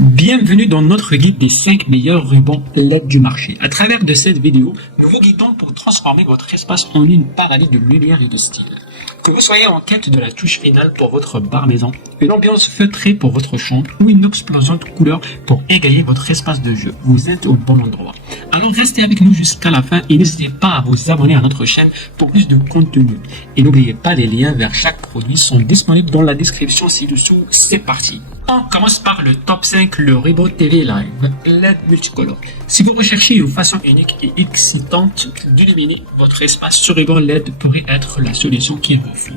Bienvenue dans notre guide des 5 meilleurs rubans LED du marché. À travers de cette vidéo, nous vous guidons pour transformer votre espace en une paradis de lumière et de style. Que vous soyez en quête de la touche finale pour votre bar maison, une ambiance feutrée pour votre chambre ou une explosion de couleurs pour égayer votre espace de jeu, vous êtes au bon endroit. Alors restez avec nous jusqu'à la fin et n'hésitez pas à vous abonner à notre chaîne pour plus de contenu. Et n'oubliez pas, les liens vers chaque produit sont disponibles dans la description ci-dessous. C'est parti. On commence par le top 5, le Ribbon TV Live LED multicolore. Si vous recherchez une façon unique et excitante d'illuminer votre espace, ce ruban LED pourrait être la solution qu'il vous faut.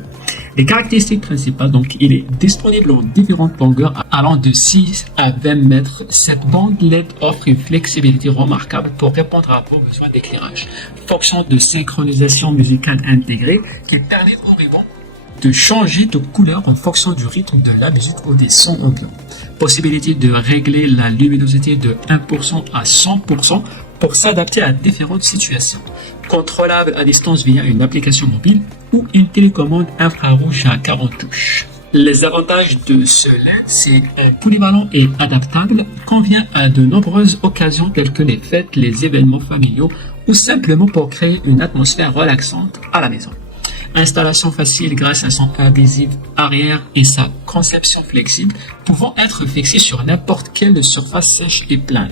Les caractéristiques principales, donc, il est disponible en différentes longueurs allant de 6 à 20 mètres. Cette bande LED offre une flexibilité remarquable pour répondre à vos besoins d'éclairage. Fonction de synchronisation musicale intégrée qui permet au ruban de changer de couleur en fonction du rythme de la musique ou des sons ambiants. Possibilité de régler la luminosité de 1% à 100% pour s'adapter à différentes situations. Contrôlable à distance via une application mobile ou une télécommande infrarouge à 40 touches. Les avantages de ce LED, c'est polyvalent et adaptable, convient à de nombreuses occasions telles que les fêtes, les événements familiaux ou simplement pour créer une atmosphère relaxante à la maison. Installation facile grâce à son adhésif arrière et sa conception flexible, pouvant être fixé sur n'importe quelle surface sèche et plane.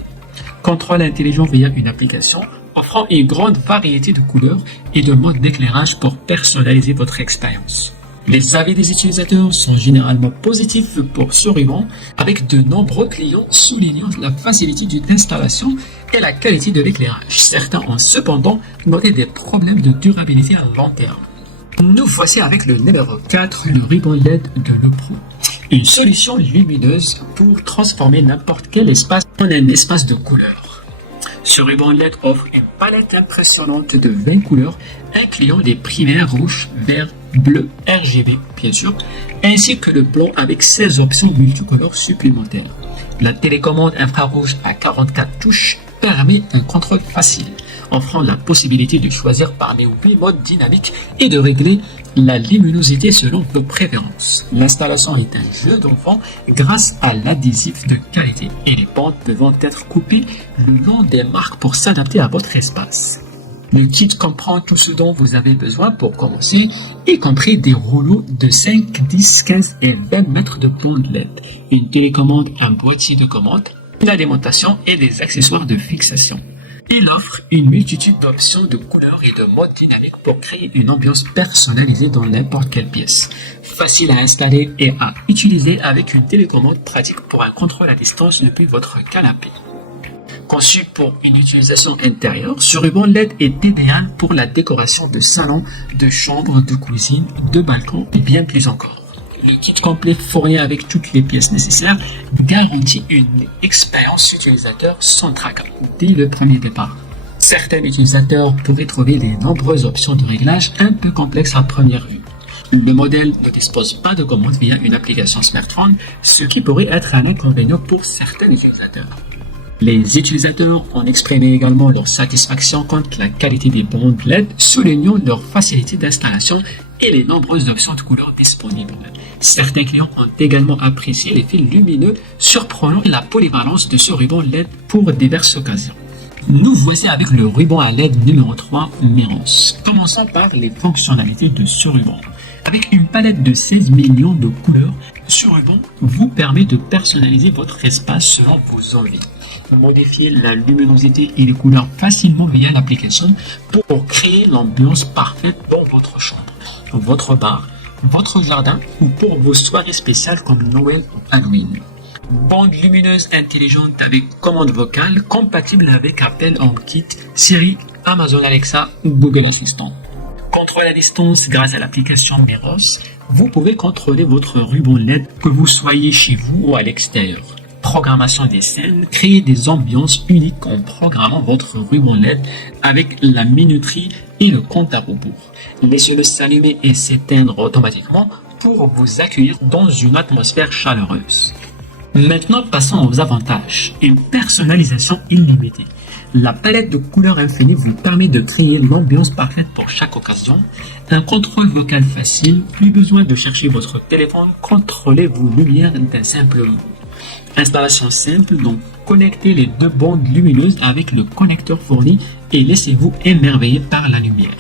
Contrôle intelligent via une application, offrant une grande variété de couleurs et de modes d'éclairage pour personnaliser votre expérience. Les avis des utilisateurs sont généralement positifs pour ce ruban, avec de nombreux clients soulignant la facilité d'installation et la qualité de l'éclairage. Certains ont cependant noté des problèmes de durabilité à long terme. Nous voici avec le numéro 4, le ruban LED de Lepro. Une solution lumineuse pour transformer n'importe quel espace en un espace de couleurs. Ce ruban LED offre une palette impressionnante de 20 couleurs, incluant les primaires rouges, verts, bleus, RGB bien sûr, ainsi que le blanc avec 16 options multicolores supplémentaires. La télécommande infrarouge à 44 touches permet un contrôle facile, offrant la possibilité de choisir parmi 8 modes dynamiques et de régler la luminosité selon vos préférences. L'installation est un jeu d'enfant grâce à l'adhésif de qualité et les bandes peuvent être coupées le long des marques pour s'adapter à votre espace. Le kit comprend tout ce dont vous avez besoin pour commencer, y compris des rouleaux de 5, 10, 15 et 20 mètres de bande LED, une télécommande, un boîtier de commande, une alimentation et des accessoires de fixation. Il offre une multitude d'options de couleurs et de modes dynamiques pour créer une ambiance personnalisée dans n'importe quelle pièce. Facile à installer et à utiliser avec une télécommande pratique pour un contrôle à distance depuis votre canapé. Conçu pour une utilisation intérieure, ce ruban LED est idéal pour la décoration de salon, de chambre, de cuisine, de balcon et bien plus encore. Le kit complet fourni avec toutes les pièces nécessaires garantit une expérience utilisateur sans tracas dès le premier départ. Certains utilisateurs pourraient trouver de nombreuses options de réglage un peu complexes à première vue. Le modèle ne dispose pas de commande via une application smartphone, ce qui pourrait être un inconvénient pour certains utilisateurs. Les utilisateurs ont exprimé également leur satisfaction quant à la qualité des bandes LED, soulignant leur facilité d'installation et les nombreuses options de couleurs disponibles. Certains clients ont également apprécié l'effet lumineux surprenant et la polyvalence de ce ruban LED pour diverses occasions. Nous voici avec le ruban à LED numéro 3, Meros. Commençons par les fonctionnalités de ce ruban. Avec une palette de 16 millions de couleurs, ce ruban vous permet de personnaliser votre espace selon vos envies. Modifier la luminosité et les couleurs facilement via l'application pour créer l'ambiance parfaite dans votre chambre, votre bar, votre jardin ou pour vos soirées spéciales comme Noël ou Halloween. Bande lumineuse intelligente avec commande vocale compatible avec Apple HomeKit, Siri, Amazon Alexa ou Google Assistant. Contrôle à distance grâce à l'application Meros, vous pouvez contrôler votre ruban LED que vous soyez chez vous ou à l'extérieur. Programmation des scènes, créer des ambiances uniques en programmant votre ruban LED avec la minuterie et le compte à rebours. Laissez-le s'allumer et s'éteindre automatiquement pour vous accueillir dans une atmosphère chaleureuse. Maintenant, passons aux avantages. Une personnalisation illimitée. La palette de couleurs infinie vous permet de créer l'ambiance parfaite pour chaque occasion. Un contrôle vocal facile, plus besoin de chercher votre téléphone, contrôlez vos lumières d'un simple mot. Installation simple, donc connectez les deux bandes lumineuses avec le connecteur fourni et laissez-vous émerveiller par la lumière.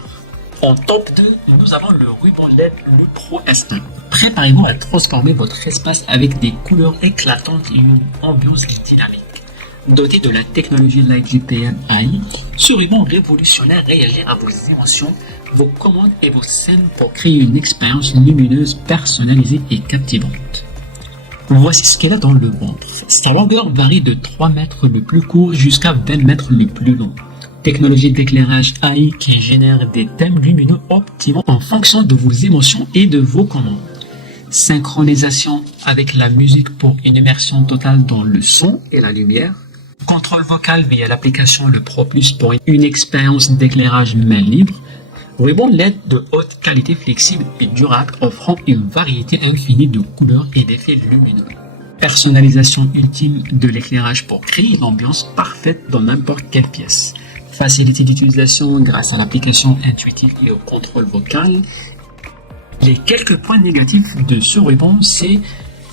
En top 2, nous avons le ruban LED le Pro S1. Préparez-vous à transformer votre espace avec des couleurs éclatantes et une ambiance dynamique. Doté de la technologie Light GPM AI, ce ruban révolutionnaire réagit à vos émotions, vos commandes et vos scènes pour créer une expérience lumineuse, personnalisée et captivante. Voici ce qu'elle a dans le ventre. Sa longueur varie de 3 mètres le plus court jusqu'à 20 mètres le plus long. Technologie d'éclairage AI qui génère des thèmes lumineux optimaux en fonction de vos émotions et de vos commandes. Synchronisation avec la musique pour une immersion totale dans le son et la lumière. Contrôle vocal via l'application Le Pro Plus pour une expérience d'éclairage main libre. Ruban LED de haute qualité flexible et durable offrant une variété infinie de couleurs et d'effets lumineux. Personnalisation ultime de l'éclairage pour créer une ambiance parfaite dans n'importe quelle pièce. Facilité d'utilisation grâce à l'application intuitive et au contrôle vocal. Les quelques points négatifs de ce ruban, c'est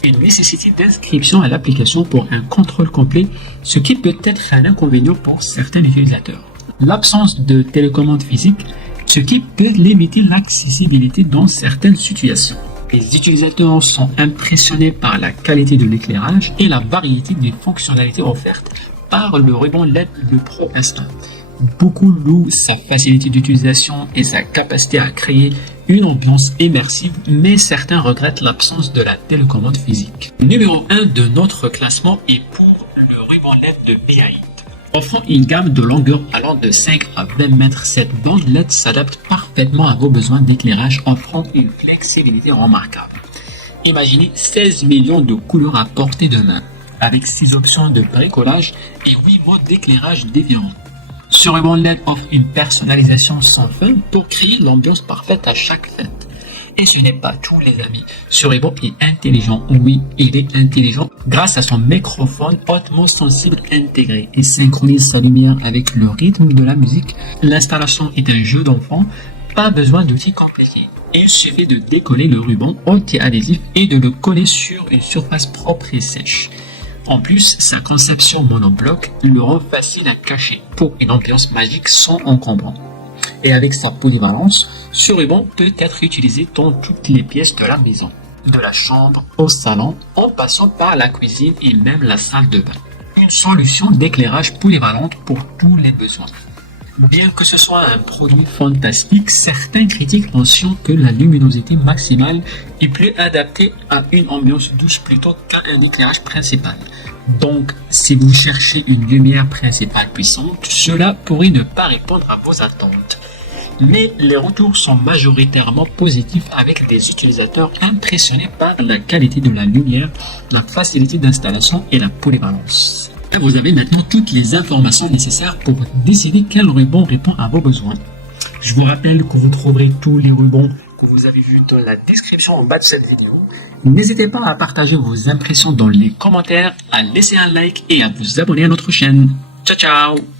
une nécessité d'inscription à l'application pour un contrôle complet, ce qui peut être un inconvénient pour certains utilisateurs. L'absence de télécommande physique, ce qui peut limiter l'accessibilité dans certaines situations. Les utilisateurs sont impressionnés par la qualité de l'éclairage et la variété des fonctionnalités offertes par le ruban LED le Pro S1. Beaucoup louent sa facilité d'utilisation et sa capacité à créer une ambiance immersive, mais certains regrettent l'absence de la télécommande physique. Numéro 1 de notre classement est pour le ruban LED de Behait. Offrant une gamme de longueur allant de 5 à 20 mètres, cette bande LED s'adapte parfaitement à vos besoins d'éclairage, offrant une flexibilité remarquable. Imaginez 16 millions de couleurs à portée de main, avec 6 options de bricolage et 8 modes d'éclairage différents. Ce ruban LED offre une personnalisation sans fin pour créer l'ambiance parfaite à chaque fête. Et ce n'est pas tout les amis, ce ruban est intelligent, oui il est intelligent grâce à son microphone hautement sensible intégré et synchronise sa lumière avec le rythme de la musique. L'installation est un jeu d'enfant, pas besoin d'outils compliqués. Il suffit de décoller le ruban anti-adhésif et de le coller sur une surface propre et sèche. En plus, sa conception monobloc le rend facile à cacher pour une ambiance magique sans encombrant. Et avec sa polyvalence, ce ruban peut être utilisé dans toutes les pièces de la maison, de la chambre au salon, en passant par la cuisine et même la salle de bain. Une solution d'éclairage polyvalente pour tous les besoins. Bien que ce soit un produit fantastique, certains critiques mentionnent que la luminosité maximale est plus adaptée à une ambiance douce plutôt qu'à un éclairage principal. Donc, si vous cherchez une lumière principale puissante, cela pourrait ne pas répondre à vos attentes. Mais les retours sont majoritairement positifs avec des utilisateurs impressionnés par la qualité de la lumière, la facilité d'installation et la polyvalence. Vous avez maintenant toutes les informations nécessaires pour décider quel ruban répond à vos besoins. Je vous rappelle que vous trouverez tous les rubans que vous avez vus dans la description en bas de cette vidéo. N'hésitez pas à partager vos impressions dans les commentaires, à laisser un like et à vous abonner à notre chaîne. Ciao ciao!